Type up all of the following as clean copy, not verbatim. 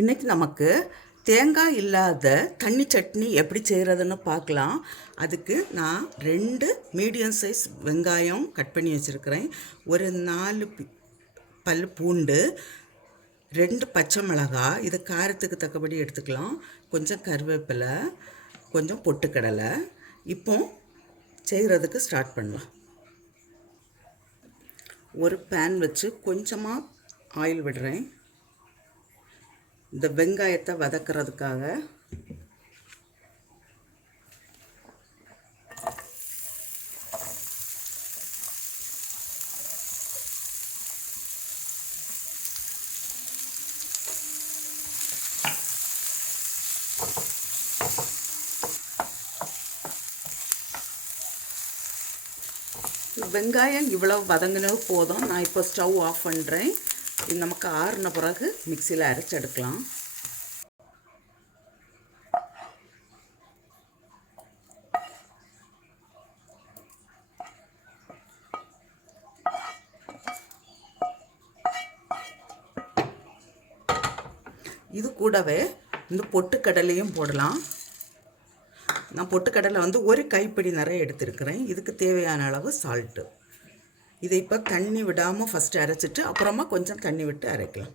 இன்றைக்கி நமக்கு தேங்காய் இல்லாத தண்ணி சட்னி எப்படி செய்கிறதுன்னு பார்க்கலாம். அதுக்கு நான் 2 மீடியம் சைஸ் வெங்காயம் கட் பண்ணி வச்சுருக்கிறேன். ஒரு 4 பல் பூண்டு, 2 பச்சை மிளகாய், இது காரத்துக்கு தக்கபடி எடுத்துக்கலாம். கொஞ்சம் கருவேப்பிலை, கொஞ்சம் பொட்டுக்கடலை. இப்போ செய்கிறதுக்கு ஸ்டார்ட் பண்ணலாம். ஒரு பேன் வச்சு கொஞ்சமாக ஆயில் விடுறேன். இந்த வெங்காயத்தை வதக்கிறதுக்காக வெங்காயம் இவ்வளவு வதங்கினது போதும். நான் இப்போ ஸ்டவ் ஆஃப் பண்ணுறேன். இது நமக்கு ஆறின பிறகு மிக்சியில் அரைச்சி எடுக்கலாம். இது கூடவே இந்த பொட்டுக்கடலையும் போடலாம். நான் பொட்டுக்கடலை ஒரு கைப்பிடி நிறைய எடுத்துருக்கிறேன். இதுக்கு தேவையான அளவு சால்ட்டு. இதை இப்போ தண்ணி விடாமல் ஃபஸ்ட்டு அரைச்சிட்டு அப்புறமா கொஞ்சம் தண்ணி விட்டு அரைக்கலாம்.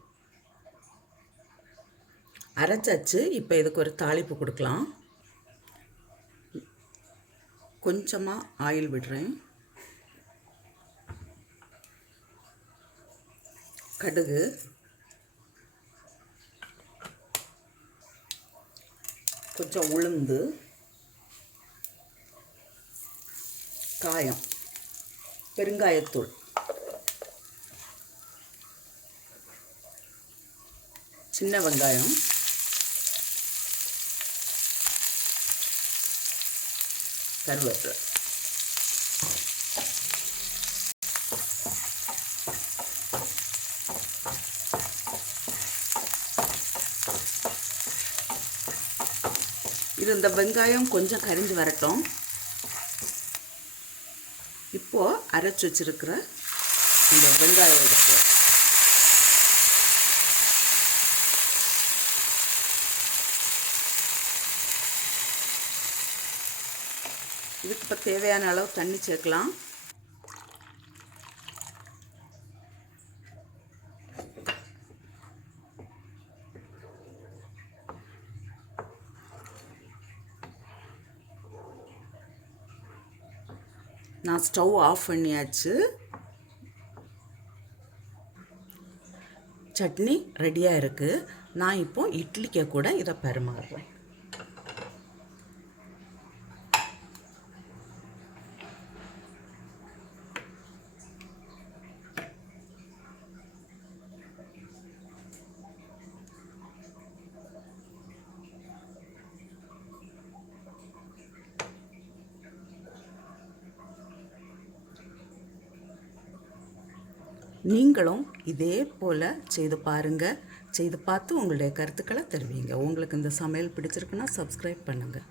அரைச்சாச்சு. இப்போ இதுக்கு ஒரு தாளிப்பு கொடுக்கலாம். கொஞ்சமாக ஆயில் விடுறேன். கடுகு, கொஞ்சம் உளுந்து, காயம், பெருங்காயத்தூள், சின்ன வெங்காயம், கருவேப்பிலை. இது இந்த வெங்காயம் கொஞ்சம் கரிஞ்சு வரட்டும். இப்போது அரைச்சி வச்சிருக்கிற இந்த வெங்காயம் எடுத்து இதுக்கு இப்போ தேவையான அளவு தண்ணி சேர்க்கலாம். நான் ஸ்டவ் ஆஃப் பண்ணியாச்சு. சட்னி ரெடியாக இருக்குது. நான் இப்போ இட்லிக்கு கூட இதை பரிமாறுறேன். நீங்களும் இதே போல் செய்து பாருங்கள். செய்து பார்த்து உங்களுடைய கருத்துக்களை தெரிவிங்க. உங்களுக்கு இந்த சமையல் பிடிச்சிருக்குன்னா சப்ஸ்கிரைப் பண்ணுங்கள்.